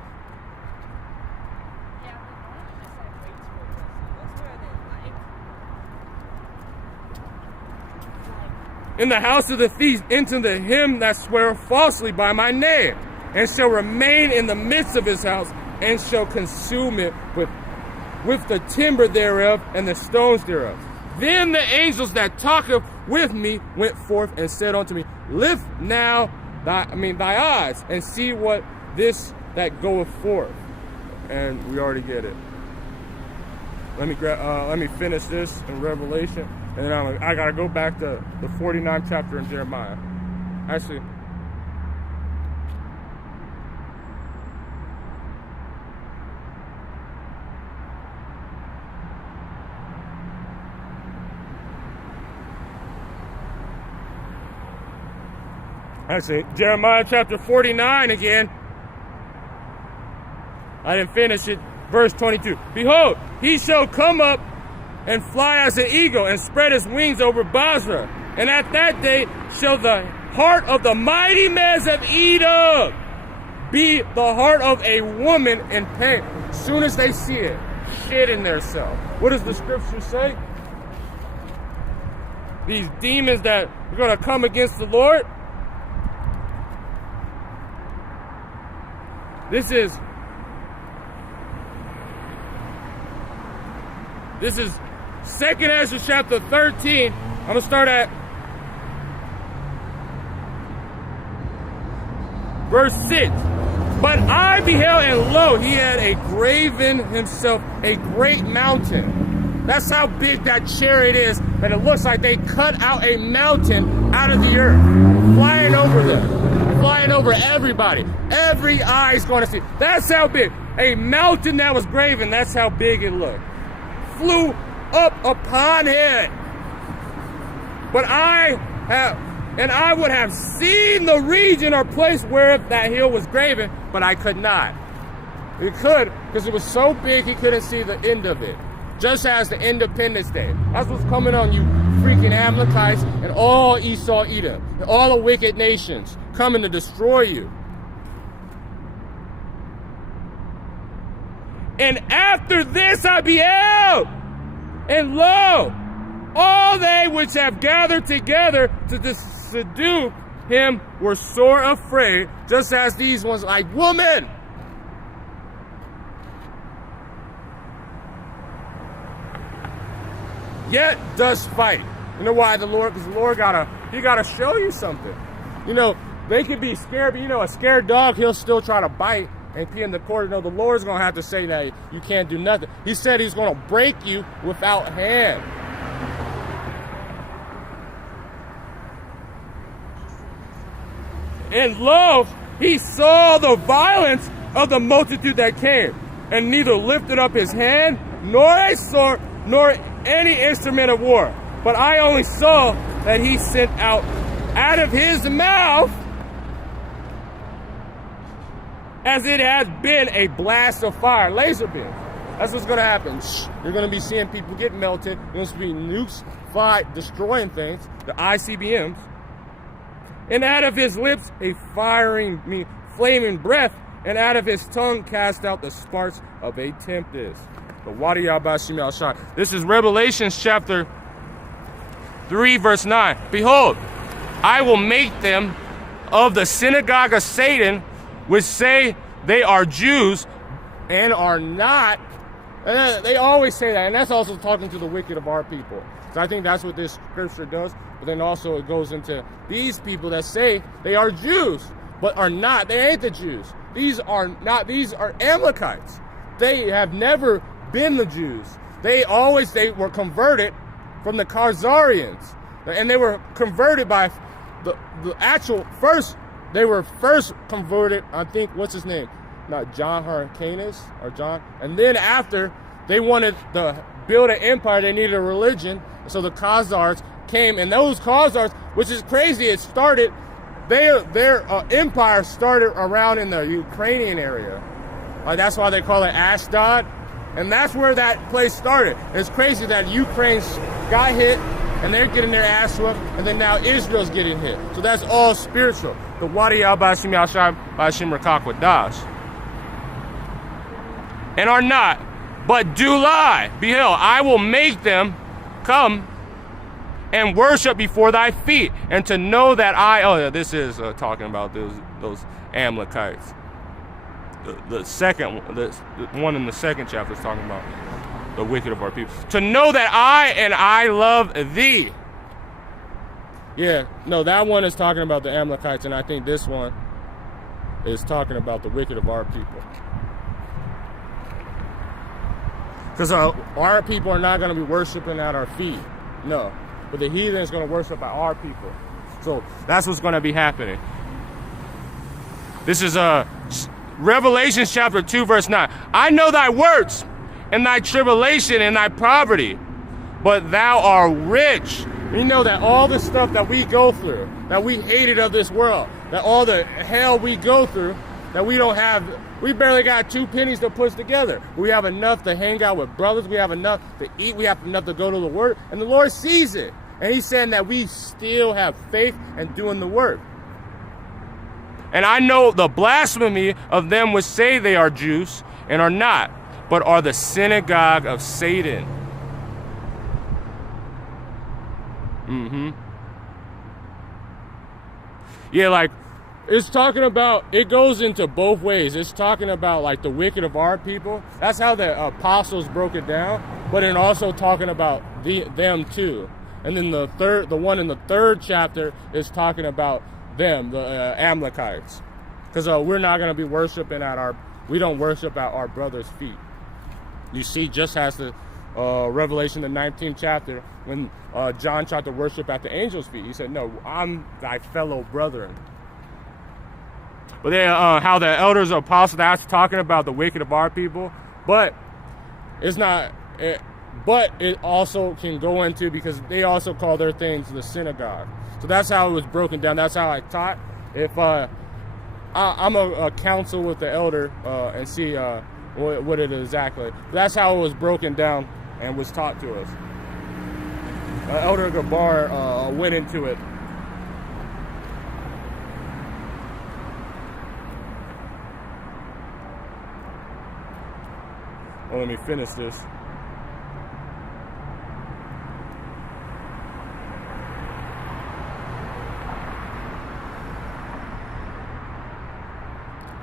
In the house of the thief, into him that swear falsely by my name, and shall remain in the midst of his house, and shall consume it with the timber thereof and the stones thereof. Then the angels that talketh with me went forth and said unto me, lift now thy eyes and see what this that goeth forth. And we already get it. Let me finish this in Revelation, and then I gotta go back to the 49th chapter in Jeremiah. Actually, Jeremiah chapter 49 again. I didn't finish it. Verse 22. Behold, he shall come up and fly as an eagle and spread his wings over Basra. And at that day shall the heart of the mighty men of Edom be the heart of a woman in pain. As soon as they see it, shit in their self. What does the scripture say? These demons that are going to come against the Lord, This is 2nd Ezra chapter 13. I'm going to start at verse 6. But I beheld, and lo, he had a graven himself a great mountain. That's how big that chariot is, and it looks like they cut out a mountain out of the earth, flying over them, flying over everybody. Every eye is going to see. That's how big. A mountain that was graven, that's how big it looked. Flew up upon it. But I would have seen the region or place where that hill was graven, but I could not. He could, because it was so big he couldn't see the end of it. Just as the Independence Day. That's what's coming on you freaking Amalekites and all Esau, Edom, and all the wicked nations coming to destroy you. And after this I beheld, and lo, all they which have gathered together to subdue him were sore afraid, just as these ones like, woman. Yet does fight. You know why the Lord? Because the Lord gotta show you something. You know, they could be scared, but you know, a scared dog, he'll still try to bite and pee in the court. You know, the Lord's gonna have to say that you can't do nothing. He said he's gonna break you without hand. And lo, he saw the violence of the multitude that came, and neither lifted up his hand, nor a sword, nor any instrument of war. But I only saw that he sent out of his mouth, as it has been, a blast of fire, laser beam. That's what's going to happen. You're going to be seeing people get melted. There's going to be nukes fly, destroying things, the ICBMs. And out of his lips a flaming breath, and out of his tongue cast out the sparks of a tempest. The Wadi Yabashim al-Shai. This is Revelation chapter 3, verse 9. Behold, I will make them of the synagogue of Satan, which say they are Jews and are not. And they always say that, and that's also talking to the wicked of our people. So I think that's what this scripture does. But then also it goes into these people that say they are Jews, but are not. They ain't the Jews. These are not. These are Amalekites. They have never been the Jews. They were converted from the Khazarians, and they were converted by the actual first. They were first converted, I think, what's his name? Not John Hyrcanus or John. And then after they wanted to build an empire, they needed a religion. So the Khazars came, and those Khazars, which is crazy, it started, their empire started around in the Ukrainian area. That's why they call it Ashdod. And that's where that place started. It's crazy that Ukraine got hit, and they're getting their ass whooped, and then now Israel's getting hit. So that's all spiritual. The Wadi al-Bashim al-Shai Bashim Rakak Wadash. And are not, but do lie. Behold, I will make them come and worship before thy feet, and to know that this is talking about those Amalekites. The one in the second chapter is talking about the wicked of our people. To know that I love thee. Yeah, no, that one is talking about the Amalekites, and I think this one is talking about the wicked of our people. Because our people are not going to be worshiping at our feet. No. But the heathen is going to worship at our people. So that's what's going to be happening. This is Revelation chapter 2, verse 9. I know thy works, and thy tribulation, and thy poverty, but thou art rich. We know that all the stuff that we go through, that we hated of this world, that all the hell we go through, that we don't have, we barely got 2 pennies to put together. We have enough to hang out with brothers. We have enough to eat. We have enough to go to the Word. And the Lord sees it. And he's saying that we still have faith and doing the work. And I know the blasphemy of them which say they are Jews and are not, but are the synagogue of Satan. Yeah, like It's talking about, it goes into both ways. It's talking about like the wicked of our people. That's how the apostles broke it down. But it also talking about them too. And then the one in the third chapter is talking about them, the Amalekites. Because we're not going to be worshiping we don't worship at our brother's feet. You see, just as the Revelation, the 19th chapter, when John tried to worship at the angel's feet, he said, no, I'm thy fellow brethren. But then how the elders of apostles, that's talking about the wicked of our people. But it's not, but it also can go into, because they also call their things the synagogue. So that's how it was broken down. That's how I taught. If I'm a counsel with the elder and see what it is exactly. That's how it was broken down and was taught to us. Elder Gabar went into it. Well, let me finish this.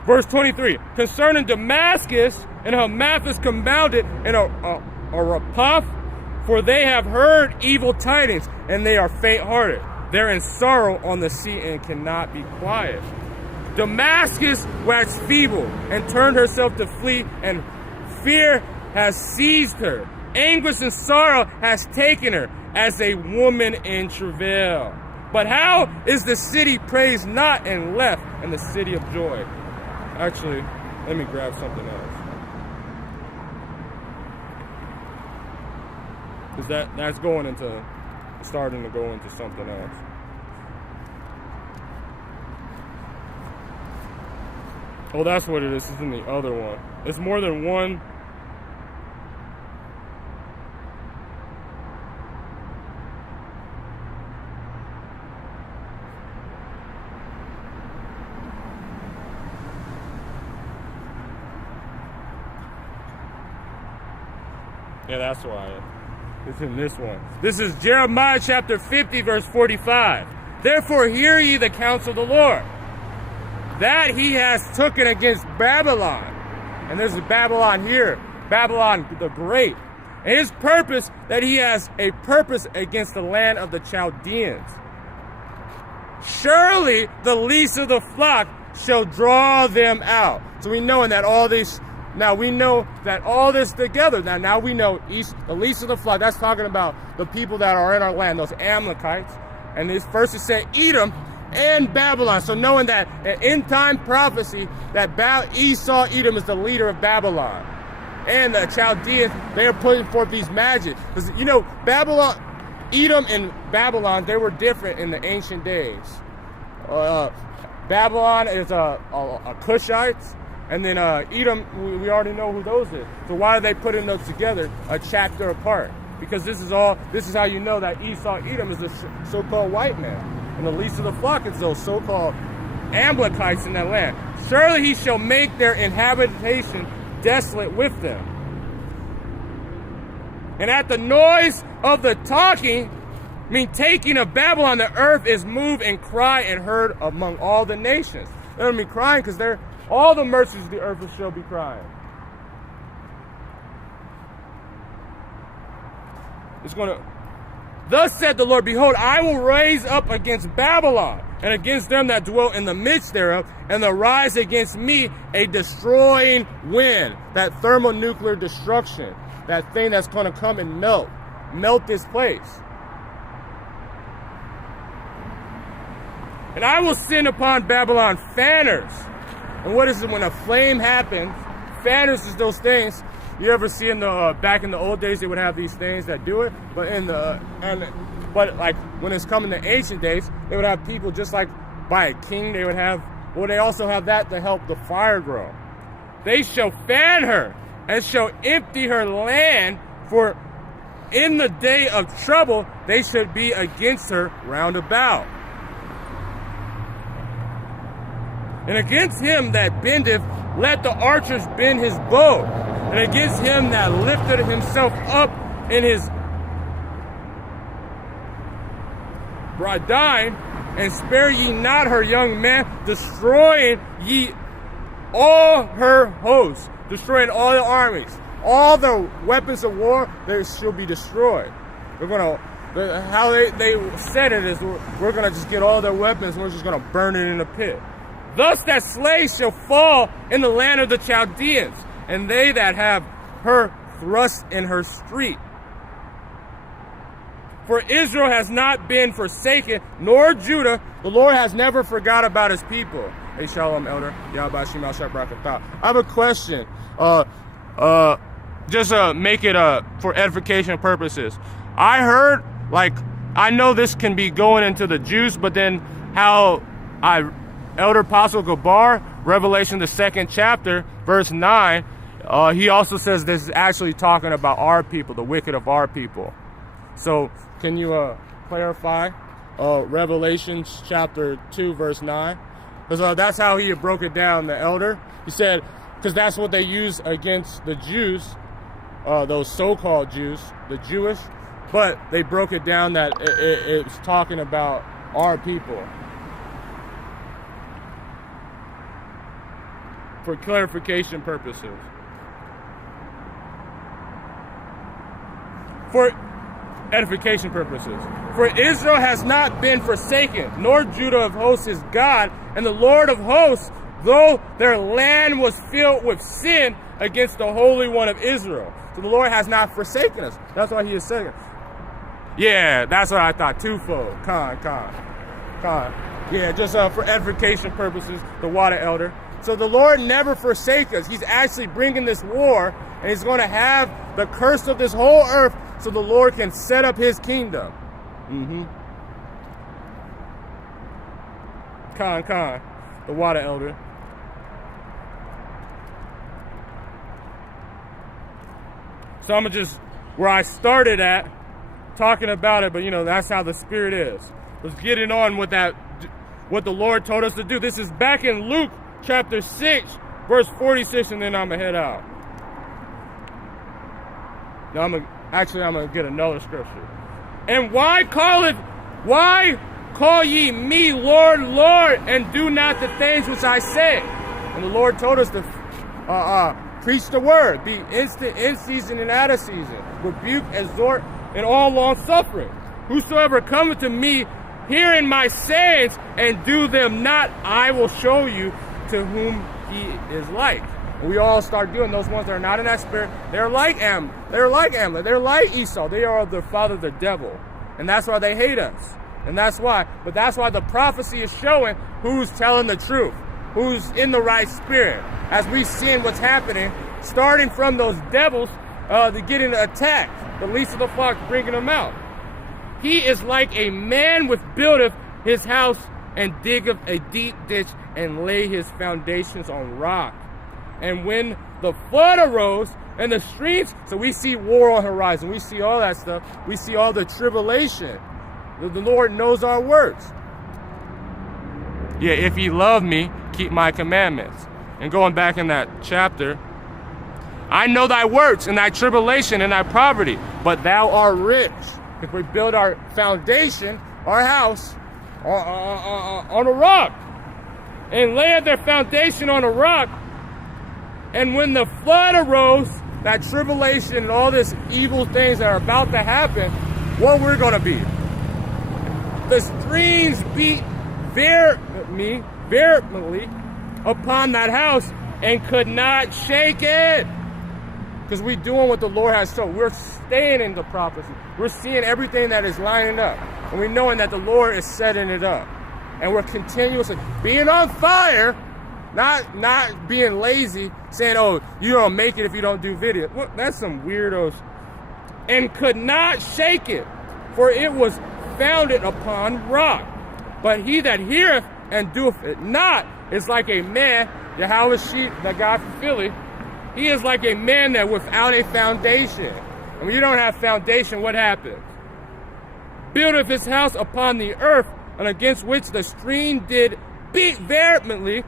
Verse 23, concerning Damascus and Hamath is confounded in a repuff, for they have heard evil tidings, and they are faint-hearted. They're in sorrow on the sea and cannot be quiet. Damascus waxed feeble and turned herself to flee, and fear has seized her. Anguish and sorrow has taken her as a woman in travail. But how is the city praised not and left, and the city of joy? Actually, let me grab something else. Because that's starting to go into something else. Oh, that's what it is. It's in the other one. It's more than one. Yeah, that's why it's in this one. This is Jeremiah chapter 50, verse 45. Therefore hear ye the counsel of the Lord, that he has taken against Babylon. And there's a Babylon here, Babylon the Great. And his purpose, that he has a purpose against the land of the Chaldeans. Surely the least of the flock shall draw them out. So we know that all these. Now we know that all this together, now we know the least of the flock, that's talking about the people that are in our land, those Amalekites. And this verse is saying Edom and Babylon. So knowing that an end-time prophecy that Esau, Edom, is the leader of Babylon. And the Chaldeans, they are putting forth these magic. Because, you know, Babylon, Edom and Babylon, they were different in the ancient days. Babylon is a Cushites. And then Edom, we already know who those is. So why are they putting those together a chapter apart? Because this is how you know that Esau, Edom is the so-called white man. And the least of the flock is those so-called Amalekites in that land. Surely he shall make their inhabitation desolate with them. And at the noise of the talking, taking of Babylon, the earth is moved and cry and heard among all the nations. They're going to be crying because all the mercies of the earth shall be crying. Thus said the Lord, behold, I will raise up against Babylon and against them that dwell in the midst thereof, and there rise against me a destroying wind, that thermonuclear destruction, that thing that's going to come and melt this place. And I will send upon Babylon fanners. And what is it when a flame happens? Fanners is those things you ever see in the back in the old days. They would have these things that do it, but like when it's coming to ancient days, they would have people just like by a king. They would have. Well, they also have that to help the fire grow. They shall fan her and shall empty her land, for in the day of trouble they should be against her round about. And against him that bendeth, let the archers bend his bow. And against him that lifted himself up in his broadyne, and spare ye not her young men, destroying ye all her hosts, destroying all the armies. All the weapons of war, they shall be destroyed. How they said it is, we're going to just get all their weapons and we're just going to burn it in a pit. Thus that slave shall fall in the land of the Chaldeans, and they that have her thrust in her street. For Israel has not been forsaken, nor Judah. The Lord has never forgot about his people. Hey, Shalom, Elder. Yahweh Shem Al Shai Barakatah. I have a question. Just make it for edification purposes. I heard, I know this can be going into the Jews, but then Elder Apostle Gabar, Revelation the 2nd chapter, verse 9, he also says this is actually talking about our people, the wicked of our people. So can you clarify Revelation chapter 2, verse 9? Because that's how he broke it down, the elder. He said, because that's what they use against the Jews, those so-called Jews, the Jewish, but they broke it down that it's talking about our people. For clarification purposes. For edification purposes. For Israel has not been forsaken, nor Judah of hosts is God, and the Lord of hosts, though their land was filled with sin against the Holy One of Israel. So the Lord has not forsaken us. That's why he is saying. Yeah, that's what I thought. Twofold. Con. Yeah, just for edification purposes, the water elder. So the Lord never forsake us. He's actually bringing this war, and he's going to have the curse of this whole earth so the Lord can set up his kingdom. Con. The water elder. So I'm just where I started at, talking about it, but that's how the Spirit is. Was getting on with that, what the Lord told us to do. This is back in Luke chapter 6, verse 46, and then I'm going to head out. Now I'm going to get another scripture. And why call ye me Lord, Lord, and do not the things which I say? And the Lord told us to preach the word, be instant in season and out of season, rebuke, exhort, and all long suffering. Whosoever cometh to me, hearing my sayings, and do them not, I will show you to whom he is like. And we all start doing those ones that are not in that spirit. They're like Amalek. They're like Esau. They are the father of the devil. And that's why they hate us. And that's why. But that's why the prophecy is showing who's telling the truth, who's in the right spirit. As we see what's happening, starting from those devils, to getting attacked, the least of the flock bringing them out. He is like a man which buildeth his house and diggeth a deep ditch and lay his foundations on rock. And when the flood arose and the streams, so we see war on the horizon, we see all that stuff, we see all the tribulation. The Lord knows our words. Yeah, if ye love me, keep my commandments. And going back in that chapter, I know thy works and thy tribulation and thy poverty, but thou art rich. If we build our foundation, our house, on a rock, and lay their foundation on a rock, and when the flood arose, that tribulation and all this evil things that are about to happen, what we're going to be? The streams beat vehemently upon that house and could not shake it. Because we're doing what the Lord has told. We're staying in the prophecy. We're seeing everything that is lining up. And we're knowing that the Lord is setting it up. And we're continuously being on fire, not being lazy, saying, oh, you don't make it if you don't do video. Well, that's some weirdos. And could not shake it, for it was founded upon rock. But he that heareth and doeth it not is like a man, Yahweh Sheep, the guy from Philly, he is like a man that without a foundation. And when you don't have foundation, what happens? Buildeth his house upon the earth, and against which the stream did beat vehemently.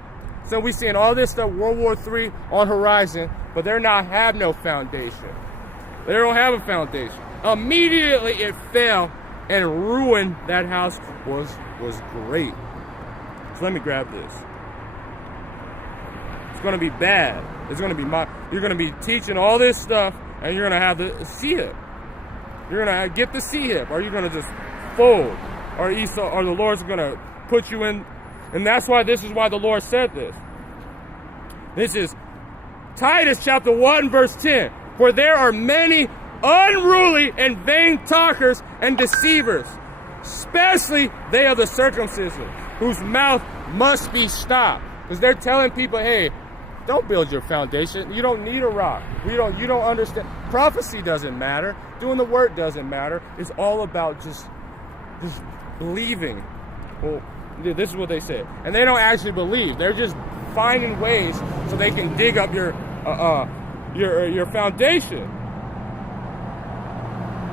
So we seeing all this stuff, World War III on horizon, but they're not have no foundation. They don't have a foundation. Immediately it fell and ruin that house was great. So let me grab this. It's going to be bad. It's going to be you're going to be teaching all this stuff, and you're going to have to see it. You're going to get to see it, or you're going to just fold, or the Lord's going to put you in. And this is why the Lord said this. This is Titus chapter 1, verse 10. For there are many unruly and vain talkers and deceivers, especially they of the circumcision, whose mouth must be stopped. Because they're telling people, hey, don't build your foundation. You don't need a rock. You don't understand. Prophecy doesn't matter. Doing the work doesn't matter. It's all about just believing. Well, this is what they say. And they don't actually believe. They're just finding ways so they can dig up your foundation.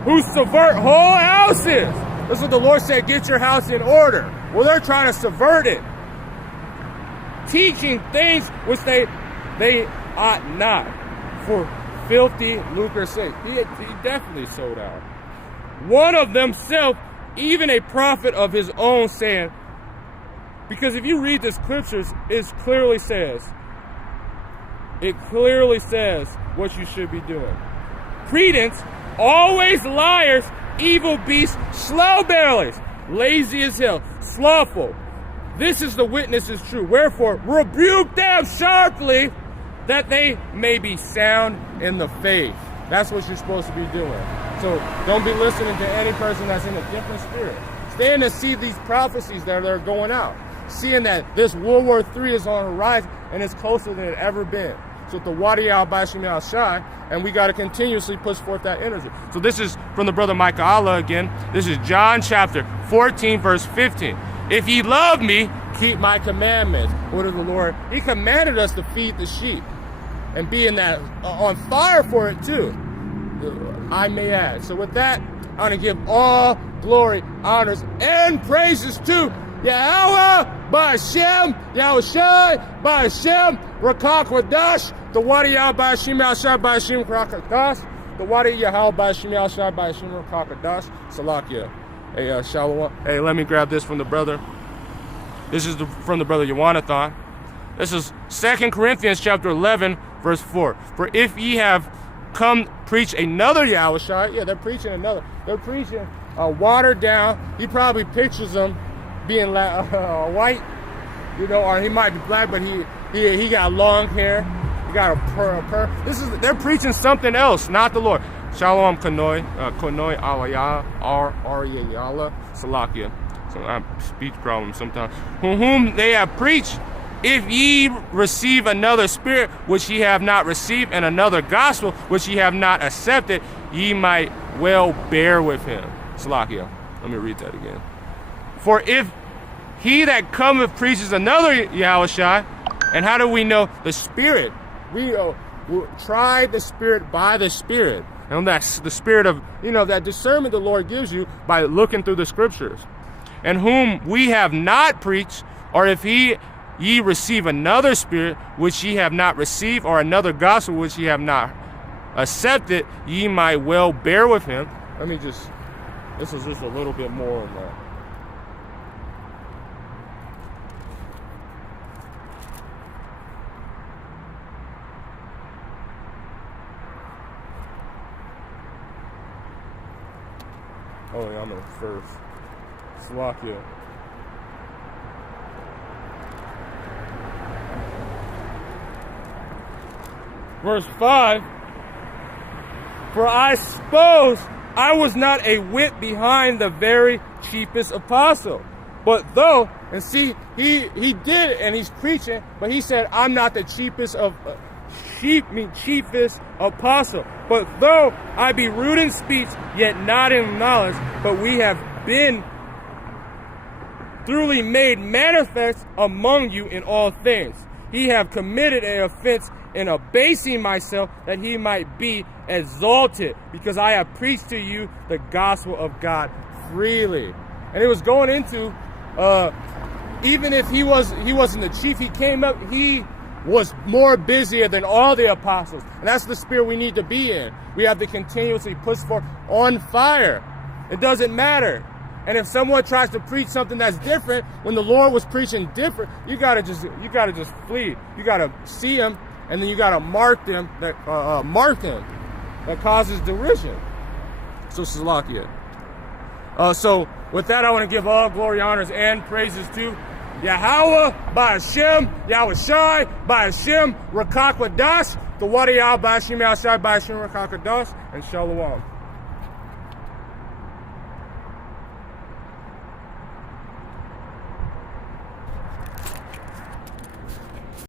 Who subvert whole houses. That's what the Lord said, get your house in order. Well, they're trying to subvert it. Teaching things which they ought not, for filthy lucre's sake. He definitely sold out. One of themselves, even a prophet of his own, saying, because if you read the scriptures, it clearly says what you should be doing. Credence, always liars, evil beasts, slow bellies, lazy as hell, slothful. This is the witness is true. Wherefore, rebuke them sharply, that they may be sound in the faith. That's what you're supposed to be doing. So don't be listening to any person that's in a different spirit. Stand to see these prophecies that are going out. Seeing that this World War III is on the rise and it's closer than it ever been. So the Wadi al-Bashim al-Shai, and we got to continuously push forth that energy. So this is from the brother Micah Allah again. This is John chapter 14, verse 15. If ye love me, keep my commandments. What is the Lord? He commanded us to feed the sheep and be in that on fire for it too. I may add. So with that, I'm going to give all glory, honors, and praises to Yahweh, Ba'ashem, Yahushai, Ba'ashem, Rakak Wadash, the Wadi Yah Ba'ashim Yahshai Ba'ashim Rakakadas, the Wadi Yahal Ba'ashim Yahshai Ba'ashim Rakakadas, Salakia. Hey, Shalom. Hey, let me grab this from the brother. This is from the brother Yawanathan. This is 2 Corinthians chapter 11, verse 4. For if ye have come preach another Yahushai, yeah, they're preaching another. They're preaching watered down. He probably pictures them being white, or he might be black, but he got long hair. He got a pur. They're preaching something else, not the Lord. Shalom Kanoi, Konoi Alaya, Aryala, Salakia. So I have speech problems sometimes. Whom they have preached, if ye receive another spirit which ye have not received, and another gospel which ye have not accepted, ye might well bear with him. Salakia. Let me read that again. For if he that cometh preaches another Yahushai, and how do we know the Spirit? We try the Spirit by the Spirit. And that's the spirit of, that discernment the Lord gives you by looking through the scriptures. And whom we have not preached, or if ye receive another spirit which ye have not received, or another gospel which ye have not accepted, ye might well bear with him. This is just a little bit more on that. Oh, yeah, I'm in first. Slovakia. Verse 5. For I suppose I was not a whit behind the very chiefest apostle. But though, and see, he did, and he's preaching, but he said, I'm not the chiefest apostle. But though I be rude in speech, yet not in knowledge, but we have been thoroughly made manifest among you in all things. He have committed an offense in abasing myself, that he might be exalted, because I have preached to you the gospel of God freely. And it was going into, even if he wasn't the chief, he came up, he was more busier than all the apostles. And that's the spirit we need to be in. We have to continuously push forth on fire. It doesn't matter. And if someone tries to preach something that's different, when the Lord was preaching different, you gotta just flee. You gotta see him, and then you gotta mark them. That causes derision. So Salakia. So with that, I want to give all glory, honors, and praises to Yahweh, Ba'ashem, Yahweh Shai, Ba'ashem, Rakak Wadash, the Wadiyah, Ba'ashem Yahshai, Ba'ashem Rakak Wadash, and Shalom.